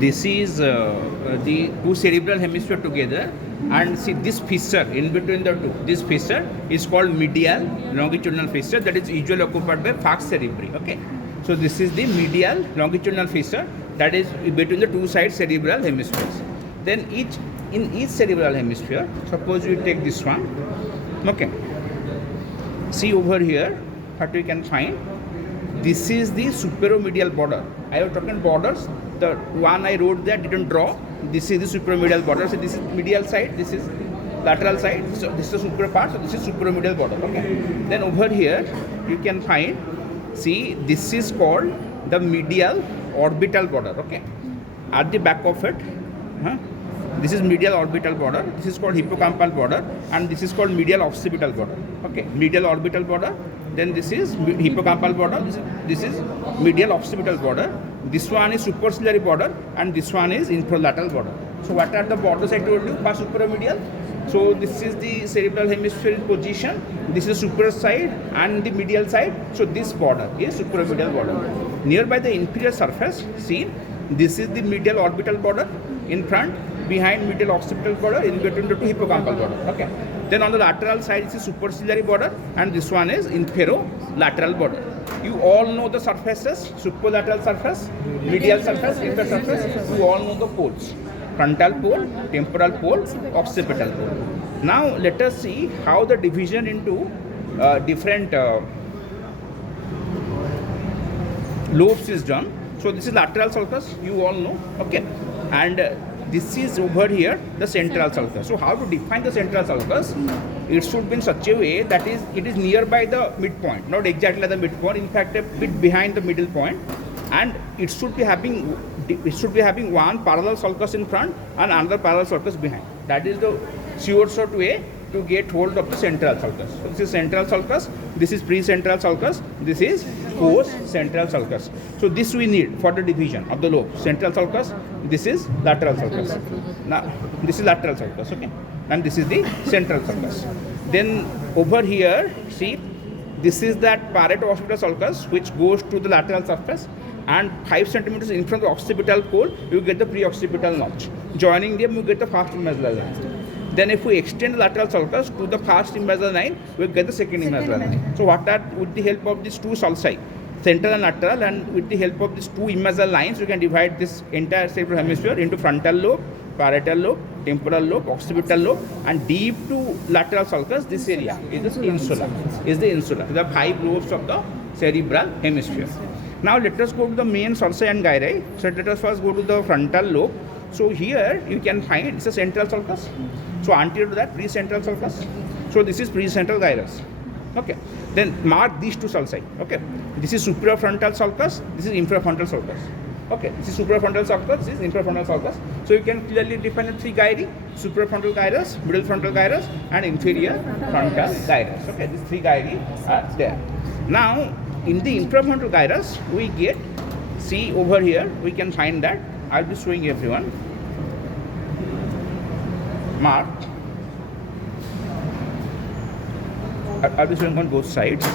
This is the two cerebral hemisphere together, and see this fissure in between the two. This fissure is called medial longitudinal fissure, that is usually occupied by falx cerebri. Okay, so this is the medial longitudinal fissure that is between the two sides cerebral hemispheres. Then in each cerebral hemisphere, suppose we take this one. Okay, see over here what we can find. This is the superomedial border. I was talking borders. The one I wrote there didn't draw. This is the superomedial border. So this is medial side. This is lateral side. So this is the superior part. So this is superomedial border. Okay. Then over here you can find. See, this is called the medial orbital border. Okay. At the back of it, this is medial orbital border. This is called hippocampal border, and this is called medial occipital border. Okay. Medial orbital border. Then this is hippocampal border, this is medial occipital border, this one is superciliary border, and this one is infralateral border. So what are the borders I told you? First superomedial. So this is the cerebral hemisphere in position, this is superior side and the medial side. So this border is superomedial border. Nearby the inferior surface, see, this is the medial orbital border in front, behind medial occipital border, in between the two hippocampal border. Okay. Then on the lateral side is a superciliary border, and this one is inferolateral border. You all know the surfaces: superlateral surface, medial surface, inferior surface. You all know the poles: frontal pole, temporal pole, occipital pole. Now let us see how the division into different lobes is done. So this is lateral sulcus, you all know. Okay, and this is over here the central sulcus. So how to define the central sulcus? It should be in such a way that is it is nearby the midpoint, not exactly at the midpoint. In fact, a bit behind the middle point, and it should be having one parallel sulcus in front and another parallel sulcus behind. That is the sure short way to get hold of the central sulcus. So this is central sulcus, this is precentral sulcus, this is post-central sulcus. So this we need for the division of the lobe. Central sulcus, this is lateral sulcus. Now this is lateral sulcus, okay, and this is the central sulcus. Then over here, see, this is that pareto-occipital sulcus which goes to the lateral surface, and 5 centimeters in front of the occipital pole, you get the pre-occipital notch. Joining them, you get the first imaginal line. Then if we extend the lateral sulcus to the first imaginal line, we get the second imaginal line. So what are, with the help of these two sulci, central and lateral, and with the help of these two imaginal lines, we can divide this entire cerebral hemisphere into frontal lobe, parietal lobe, temporal lobe, occipital lobe, and deep to lateral sulcus, this area is the insula. The 5 lobes of the cerebral hemisphere. Now let us go to the main sulci and gyri. So let us first go to the frontal lobe. So here you can find it's a central sulcus. So anterior to that, precentral sulcus. So this is precentral gyrus. Okay. Then mark these two sulci. Okay. This is superior frontal sulcus. This is inferior frontal sulcus. Okay. This is superior frontal sulcus. This is inferior frontal sulcus. So you can clearly define the 3 gyri: superior frontal gyrus, middle frontal gyrus, and inferior frontal gyrus. Okay. These 3 gyri are there. Now in the inferior frontal gyrus, we get, see over here, we can find that. I'll be showing everyone. Marked. I'll be showing on both sides.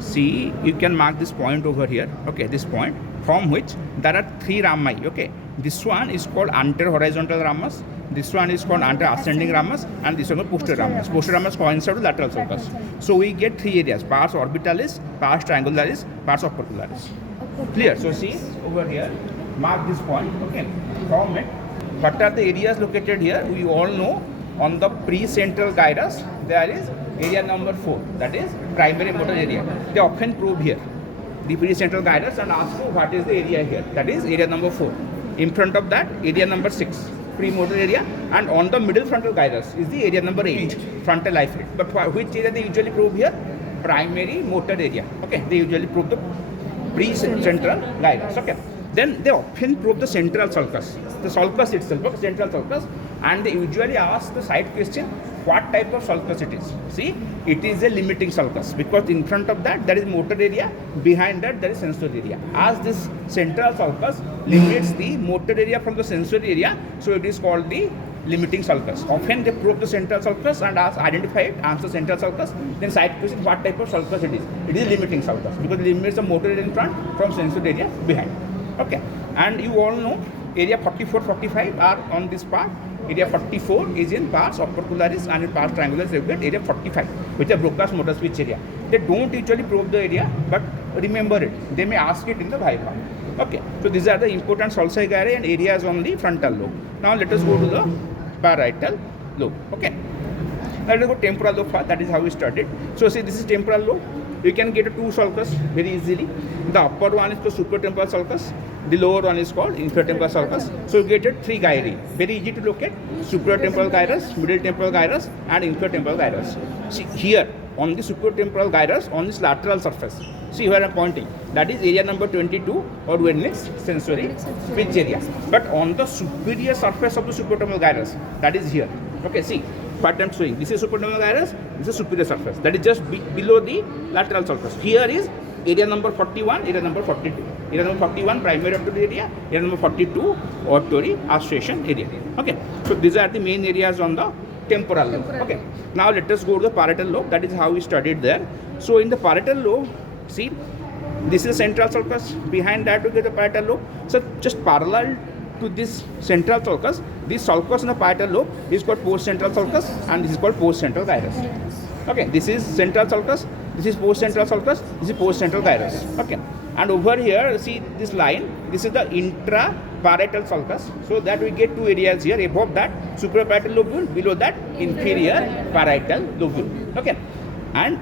See, you can mark this point over here. Okay, this point from which there are 3 rami. Okay, this one is called anterior horizontal ramus. This one is called anterior ascending ramus, and this one is posterior ramus. Posterior ramus coincides with lateral sulcus. So we get 3 areas: pars orbitalis, pars triangularis, pars opercularis. Clear? So see over here. Mark this point, okay, from it. What are the areas located here? We all know on the precentral gyrus there is area number 4, that is primary motor area. They often probe here the precentral gyrus and ask you what is the area here, that is area number 4. In front of that, area number 6, premotor area, and on the middle frontal gyrus is the area number 8, frontal eye fluid. But which area they usually probe here? Primary motor area. Okay, they usually probe the precentral gyrus. Okay. Then they often probe the central sulcus, the sulcus itself, okay, central sulcus, and they usually ask the side question, what type of sulcus it is. See, it is a limiting sulcus because in front of that there is motor area, behind that there is sensory area. As this central sulcus limits the motor area from the sensory area, so it is called the limiting sulcus. Often they probe the central sulcus and ask, identify it, answer central sulcus, then side question what type of sulcus it is. It is limiting sulcus because it limits the motor area in front from sensory area behind. Okay, and you all know area 44, 45 are on this part. Area 44 is in pars opercularis and in pars triangularis you get area 45, which is broca's motor switch area. They don't usually probe the area, but remember it. They may ask it in the viva. Okay, so these are the important sulci gyri and areas on the frontal lobe. Now let us go to the parietal lobe. Okay, now let us go temporal lobe first. That is how we started. So see, this is temporal lobe. You can get two sulcus very easily. The upper one is called supratemporal sulcus. The lower one is called infratemporal sulcus. So you get three gyri. Very easy to locate: supratemporal gyrus, middle temporal gyrus, and infratemporal gyrus. See here on the supratemporal gyrus on this lateral surface. See where I am pointing. That is area number 22 or Wernicke's sensory pitch area. But on the superior surface of the supratemporal gyrus, that is here. Okay, see what I am showing. This is supratemporal gyrus. This is superior surface. That is just below the lateral surface. Here is area number 41, area number 42. Area number 41 primary auditory area, area number 42 auditory astration area. Okay, so these are the main areas on the temporal lobe. Okay, now let us go to the parietal lobe. That is how we studied there. So in the parietal lobe, see, this is central sulcus. Behind that we get the parietal lobe. So just parallel to this central sulcus, this sulcus in the parietal lobe is called post-central sulcus and this is called post-central gyrus. Okay, this is central sulcus, this is post-central sulcus, this is post-central gyrus. Okay, and over here, see this line, this is the intra-parietal sulcus. So that we get two areas here. Above that, supraparietal lobule, below that, inferior parietal lobule. Okay, and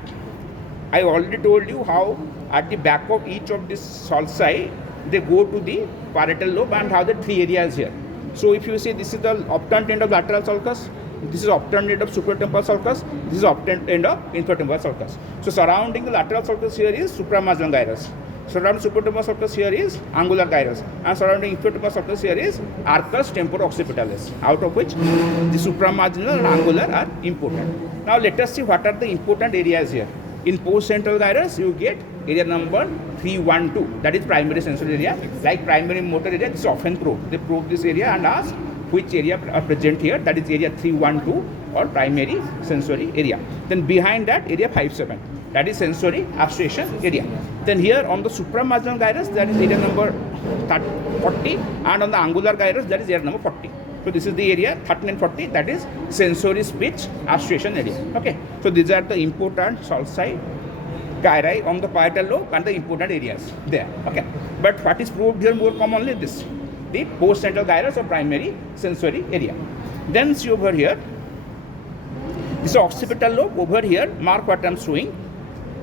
I already told you how at the back of each of these sulci, they go to the parietal lobe and have the three areas here. So if you see, this is the obtunded end of lateral sulcus, this is obtunded end of supratemporal sulcus, this is obtunded end of infratemporal sulcus. So surrounding the lateral sulcus here is supramarginal gyrus. Surrounding supratemporal sulcus here is angular gyrus, and surrounding infratemporal sulcus here is arcus temporo-occipitalis, out of which the supramarginal and angular are important. Now let us see what are the important areas here. In post-central gyrus, you get area number 312, that is primary sensory area. Like primary motor area, this is often probed. They probe this area and ask which area are present here, that is area 312 or primary sensory area. Then behind that, area 57, that is sensory abstraction area. Then here on the supramarginal gyrus, that is area number 40, and on the angular gyrus, that is area number 40. So this is the area 13 and 40, that is sensory speech abstraction area. Okay, so these are the important sulci gyri on the parietal lobe and the important areas there. Okay, but what is proved here more commonly this, the post-central gyrus or primary sensory area. Then see over here, this is occipital lobe. Over here, mark what I am showing.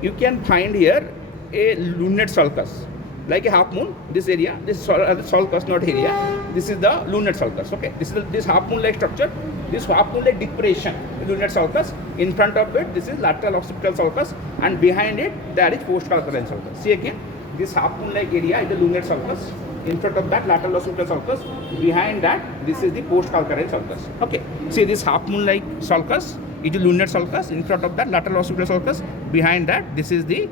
You can find here a lunate sulcus, like a half moon. This area, this sulcus, not area. This is the lunate sulcus. Okay, this half moon like structure. This half moon like depression, lunate sulcus. In front of it, this is lateral occipital sulcus, and behind it there is post-calcarine sulcus. See again, this half moon like area is the lunate sulcus. In front of that, lateral occipital sulcus. Behind that, this is the post-calcarine sulcus. Okay, see this half moon like sulcus is the lunate sulcus. In front of that, lateral occipital sulcus. Behind that, this is the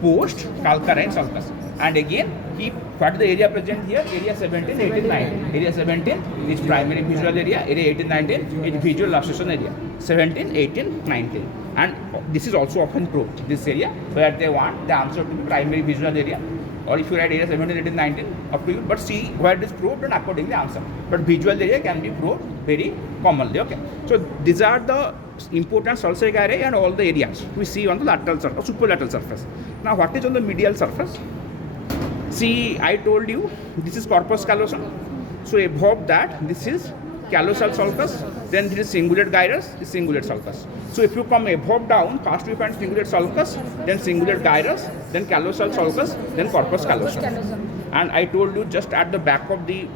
post-calcarine sulcus. And again, keep what the area present here, area 17, 18, 19. Area 17 is primary visual area, area 18, 19 is visual abstraction area. 17, 18, 19. And this is also often probed, this area, where they want the answer to be primary visual area. Or if you write area 17, 18, 19, up to you, but see where it is probed and accordingly answer. But visual area can be probed very commonly. Okay, so these are the important sulci gyri and all the areas we see on the lateral surface, superlateral surface. Now what is on the medial surface? See, I told you this is corpus callosum. So above that, this is callosal sulcus. Then this is cingulate gyrus, this cingulate sulcus. So if you come above down, first we find cingulate sulcus, then cingulate gyrus, then callosal sulcus, then corpus callosum. And I told you just at the back of the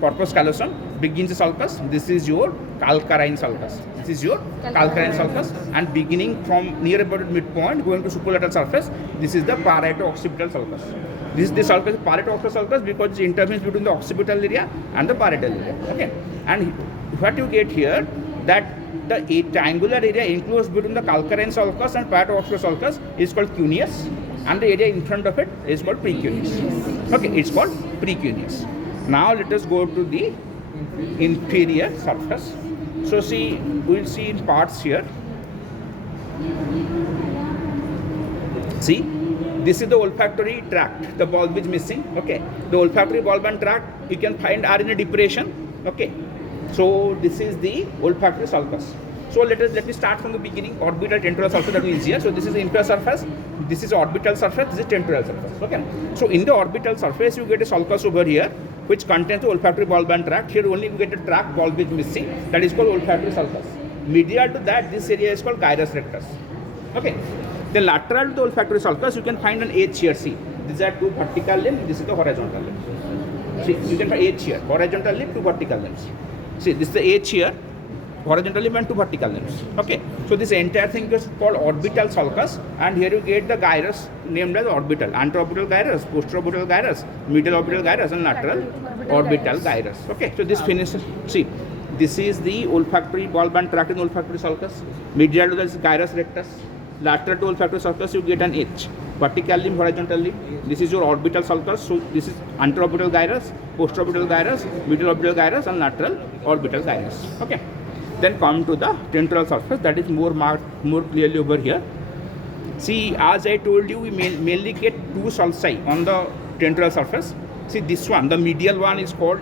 corpus callosum begins the sulcus. This is your calcarine sulcus. This is your calcarine sulcus, and beginning from near about midpoint going to superlateral surface, this is the parieto-occipital sulcus. This is the sulcus, parieto-occipital sulcus, because it intervenes between the occipital area and the parietal area. Okay, and what you get here, that the triangular area enclosed between the calcarine sulcus and parieto-occipital sulcus is called cuneus, and the area in front of it is called precuneus. Okay, it's called precuneus. Now let us go to the inferior surface. So see, we will see in parts here. See, This is the olfactory tract. The bulb is missing. Okay. The olfactory bulb and tract you can find are in a depression. Okay. So this is the olfactory sulcus. So let me start from the beginning. Orbital temporal sulcus, that is easier. So this is the inferior surface. This is orbital surface. This is temporal surface. Okay. So in the orbital surface, you get a sulcus over here, which contains the olfactory bulb and tract. Here only you get a tract bulb is missing. That is called olfactory sulcus. Medial to that, this area is called gyrus rectus. Okay. Then lateral to the olfactory sulcus, you can find an H here. See, these are two vertical limbs. This is the horizontal limb. See, you can find H here. Horizontal limb, two vertical limbs. See, this is the H here. Horizontal limb and two vertical limbs. Okay. So this entire thing is called orbital sulcus, and here you get the gyrus named as orbital. Anterorbital gyrus, posterorbital gyrus, medial orbital gyrus, and lateral orbital gyrus. Okay. So this finishes. See, this is the olfactory bulb and tract in olfactory sulcus. Medial to the gyrus rectus. Lateral to olfactory sulcus, you get an H. Vertical limb, horizontal limb. This is your orbital sulcus. So this is anterorbital gyrus, posterorbital gyrus, medial orbital gyrus, and lateral orbital gyrus. Okay. Then come to the temporal surface, that is more marked, more clearly over here. See, as I told you, we mainly get two sulci on the temporal surface. See, this one, the medial one is called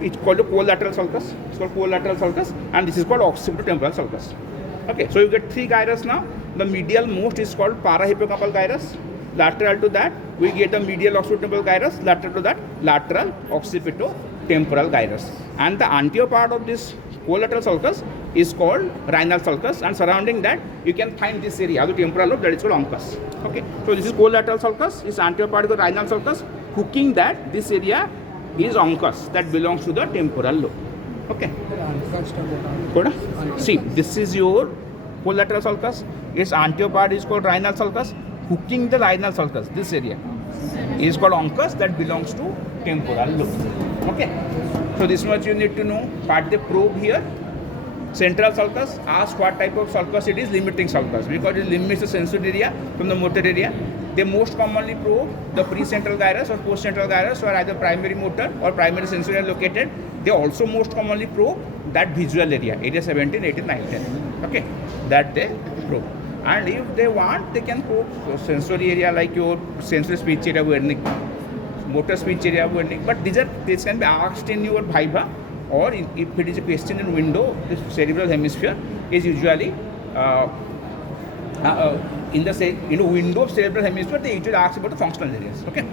it's called a collateral sulcus. It's called collateral sulcus, and this is called occipitotemporal sulcus. Okay, so you get three gyrus now. The medial most is called parahippocampal gyrus. Lateral to that, we get a medial occipitotemporal gyrus. Lateral to that, lateral occipitotemporal gyrus. And the anterior part of this collateral sulcus is called rhinal sulcus, and surrounding that you can find this area, the temporal lobe, that is called uncus. Okay, so this is collateral sulcus, this anterior part of the rhinal sulcus. Hooking that, this area is uncus that belongs to the temporal lobe. Okay. See, this is your collateral sulcus. Its anterior part is called rhinal sulcus. Hooking the rhinal sulcus, this area is called uncus that belongs to temporal lobe. Okay. So this much you need to know. Part the probe here. Central sulcus, ask what type of sulcus it is, limiting sulcus, because it limits the sensory area from the motor area. They most commonly probe the precentral gyrus or postcentral gyrus, where either primary motor or primary sensory are located. They also most commonly probe that visual area 17, 18, 19. Okay, that they probe. And if they want, they can probe sensory area like your sensory speech area, motor speech area, but these can be asked in your viva, or if it is a question in window, the cerebral hemisphere is usually in the window of cerebral hemisphere, they usually ask about the functional areas. Okay.